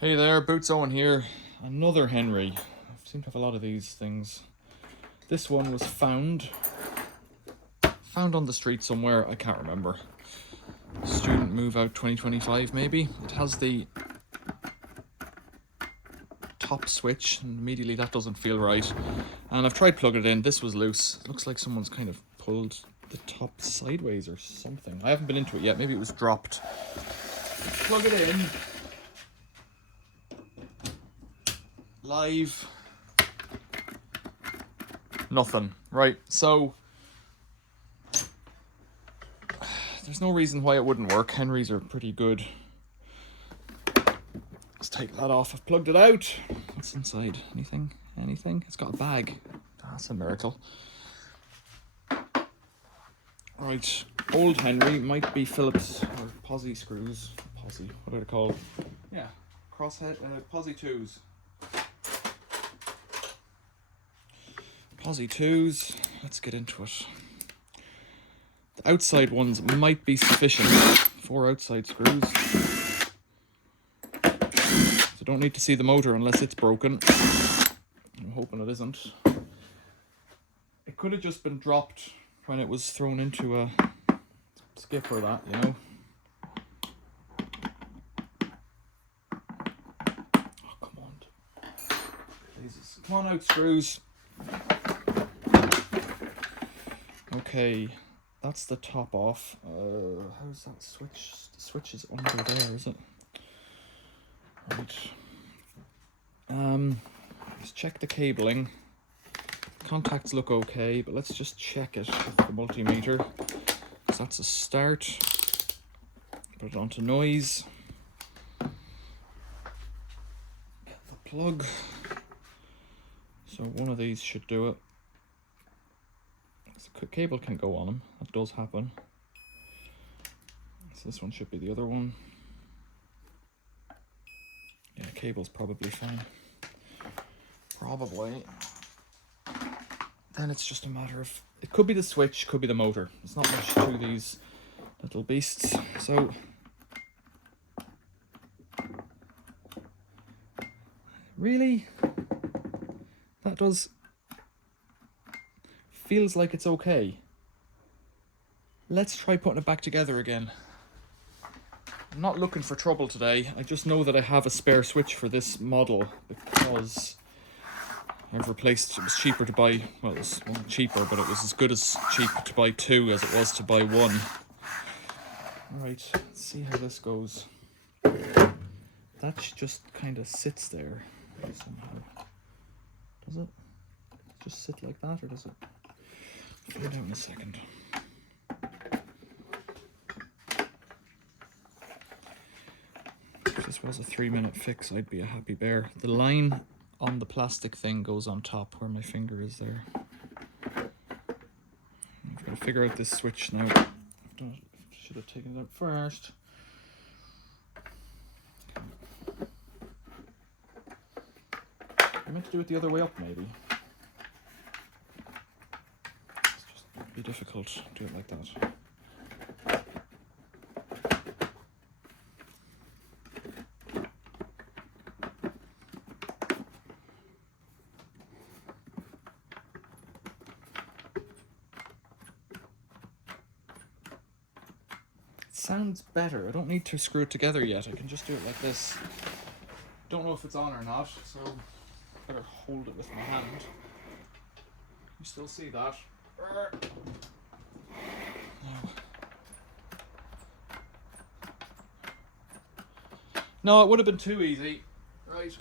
Hey there, Boots Owen here. Another Henry. I seem to have a lot of these things. This one was found on the street somewhere, I can't remember. Student move out 2025 maybe. It has the top switch and immediately that doesn't feel right. And I've tried plugging it in, this was loose. It looks like someone's kind of pulled the top sideways or something. I haven't been into it yet, maybe it was dropped. Plug it in. Live. Nothing. Right, so there's no reason why it wouldn't work. Henrys are pretty good. Let's take that off. I've plugged it out. What's inside? Anything? It's got a bag. That's a miracle. Right, old Henry might be Phillips or Posi screws. Posi, what are they called? Yeah, crosshead, Posi 2s. Posi 2s, let's get into it. The outside ones might be sufficient. 4 outside screws. So don't need to see the motor unless it's broken. I'm hoping it isn't. It could have just been dropped when it was thrown into a skip or that, you know. Oh, come on. Jesus. Come on out, screws. Okay, that's the top off. How's that switch? The switch is under there, is it? Right. Let's check the cabling. Contacts look okay, but let's just check it with the multimeter. So that's a start. Put it onto noise. Get the plug. So one of these should do it. The cable can go on them, that does happen. So this one should be the other one. Yeah, cable's probably fine. Probably. Then it's just a matter of, it could be the switch, could be the motor. There's not much to these little beasts. So really, that does, feels like it's okay. Let's try putting it back together again. I'm not looking for trouble today. I just know that I have a spare switch for this model because I've replaced, it was cheaper to buy, well, it wasn't cheaper, but it was as good as cheap to buy 2 as it was to buy 1. Right, let's see how this goes. That just kind of sits there somehow. Does it? Just sit like that, or does it? Find out in a second. If this was a 3-minute fix, I'd be a happy bear. The line on the plastic thing goes on top where my finger is there. I've got to figure out this switch now. Should have taken it out first. I meant to do it the other way up, maybe. Be difficult to do it like that. It sounds better. I don't need to screw it together yet. I can just do it like this. Don't know if it's on or not, so better hold it with my hand. You still see that? No, it would have been too easy. Right.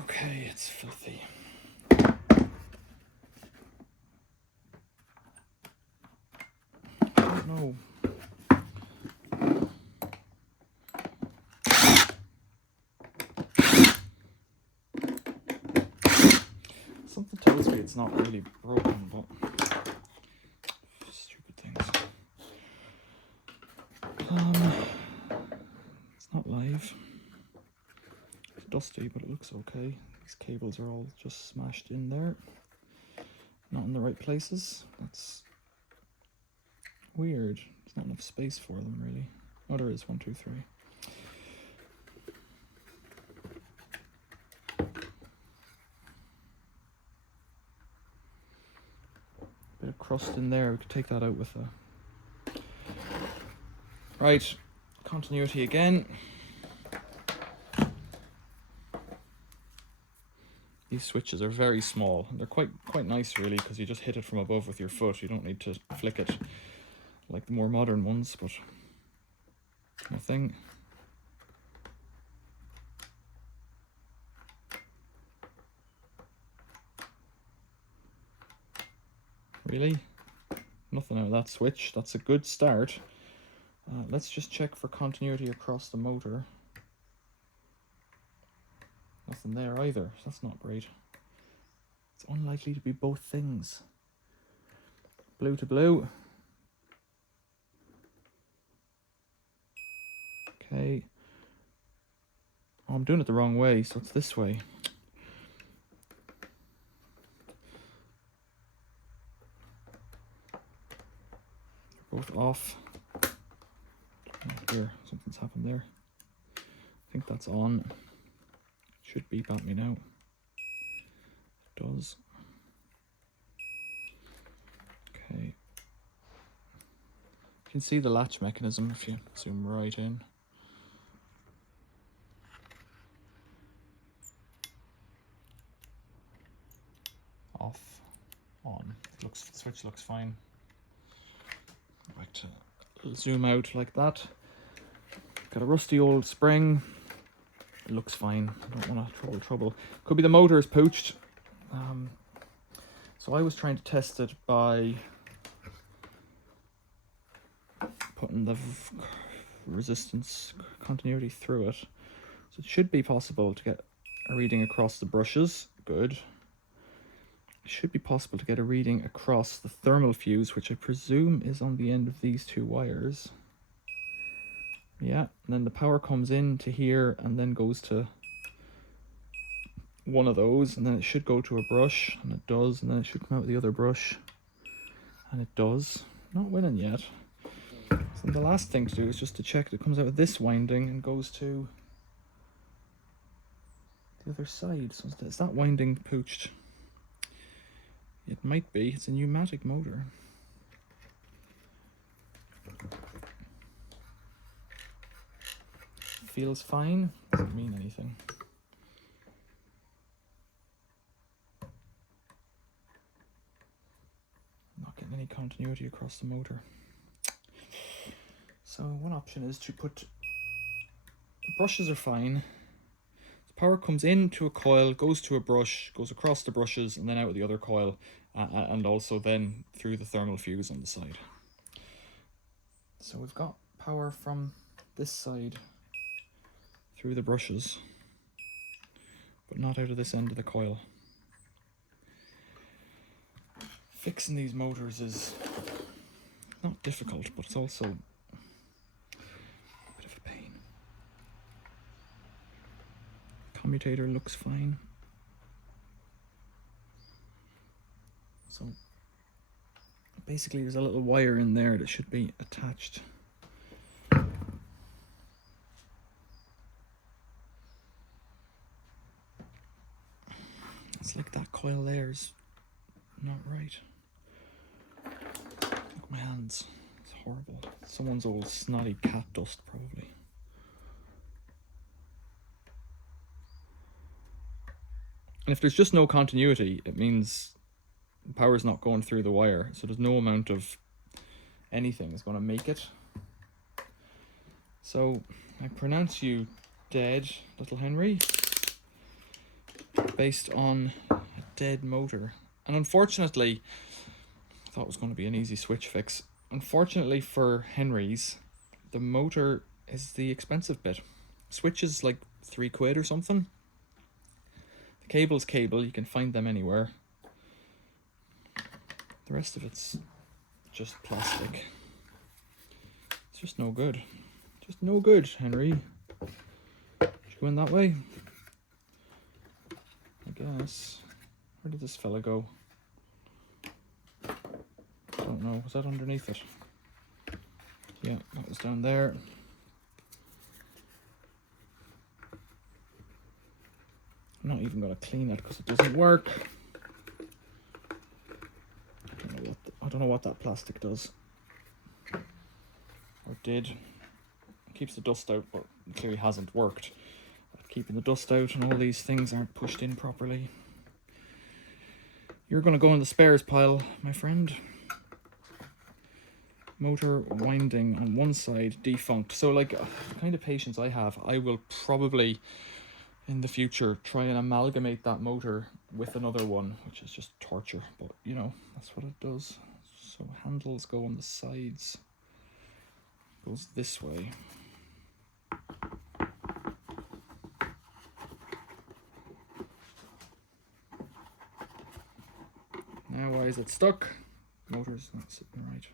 Okay, it's filthy. I don't know. Something tells me it's not really broken, but stupid things. It's not live. It's dusty, but it looks okay. These cables are all just smashed in there. Not in the right places. That's Weird. There's not enough space for them, really. Oh, there is 1, 2, 3. Bit of crust in there. We could take that out with a... Right. Continuity again. These switches are very small. They're quite nice, really, because you just hit it from above with your foot. You don't need to flick it like the more modern ones, but nothing. Really? Nothing out of that switch. That's a good start. Let's just check for continuity across the motor. Nothing there either. That's not great. It's unlikely to be both things. Blue to blue. Okay. Oh, I'm doing it the wrong way, so it's this way. They're both off. Oh, here, something's happened there. I think that's on. It should beep at me now. It does. Okay. You can see the latch mechanism if you zoom right in. Off, on. The switch looks fine. Right, zoom out like that. Got a rusty old spring. It looks fine. I don't want to trouble. Could be the motor is pooched. So I was trying to test it by putting the resistance continuity through it. So it should be possible to get a reading across the brushes. Good. It should be possible to get a reading across the thermal fuse, which I presume is on the end of these two wires. Yeah, and then the power comes in to here and then goes to one of those, and then it should go to a brush, and it does, and then it should come out the other brush, and it does. Not winning yet. So the last thing to do is just to check that it comes out of this winding and goes to the other side. So is that winding pooched? It might be. It's a pneumatic motor. Feels fine. Doesn't mean anything. Not getting any continuity across the motor. So one option is to put... The brushes are fine. The power comes into a coil, goes to a brush, goes across the brushes, and then out of the other coil, and also then through the thermal fuse on the side. So we've got power from this side through the brushes, but not out of this end of the coil. Fixing these motors is not difficult, but it's also a bit of a pain. Commutator looks fine. So basically there's a little wire in there that should be attached. It's like that coil there's not right. Look at my hands. It's horrible. Someone's old snotty cat dust, probably. And if there's just no continuity, it means the power's not going through the wire, so there's no amount of anything is going to make it. So I pronounce you dead, little Henry, based on a dead motor. And unfortunately, I thought it was going to be an easy switch fix. Unfortunately for Henry's, the motor is the expensive bit. Switch is like £3 or something. The cable's cable, you can find them anywhere. The rest of it's just plastic. It's just no good. Just no good, Henry. Should you go in that way? I guess. Where did this fella go? I don't know. Was that underneath it? Yeah, that was down there. I'm not even going to clean it because it doesn't work. I don't know what that plastic does. Or did. It keeps the dust out, but it clearly hasn't worked. Keeping the dust out and all these things aren't pushed in properly. You're going to go in the spares pile, my friend. Motor winding on one side defunct. So like the kind of patience I have, I will probably in the future try and amalgamate that motor with another one, which is just torture, but you know, that's what it does. So handles go on the sides. Goes this way. Now why is it stuck? Motor's not sitting right.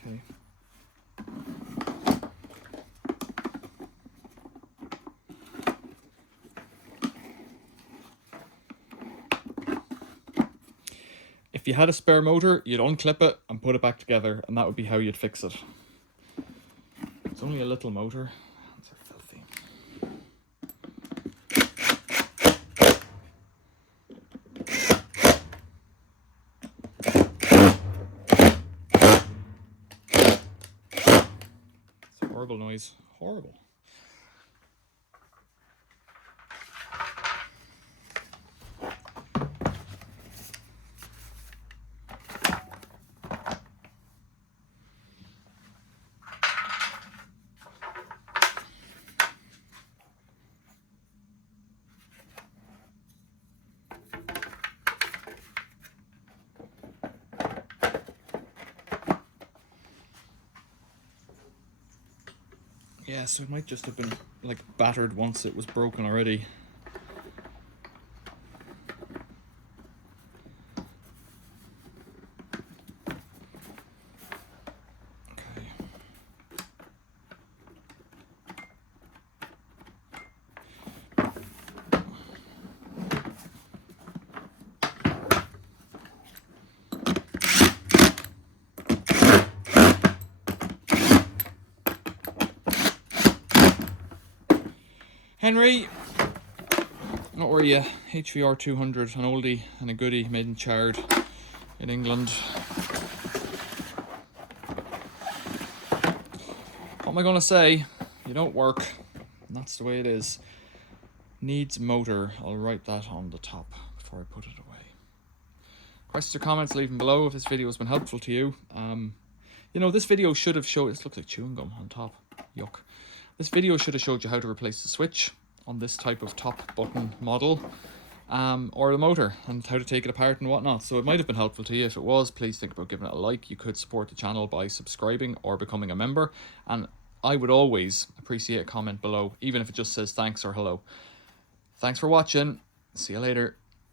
Okay. If you had a spare motor, you'd unclip it and put it back together, and that would be how you'd fix it. It's only a little motor. Hands are filthy. It's a horrible noise. Horrible. Yeah, so it might just have been like battered once it was broken already. Henry, what were you? HVR 200, an oldie and a goodie made in Chard in England. What am I going to say? You don't work, and that's the way it is. Needs motor. I'll write that on the top before I put it away. Questions or comments, leave them below if this video has been helpful to you. You know, this video should have showed, this looks like chewing gum on top, yuck. This video should have showed you how to replace the switch on this type of top button model, or the motor, and how to take it apart and whatnot. So it might have been helpful to you. If it was, please think about giving it a like. You could support the channel by subscribing or becoming a member, and I would always appreciate a comment below, even if it just says thanks or hello. Thanks for watching. See you later.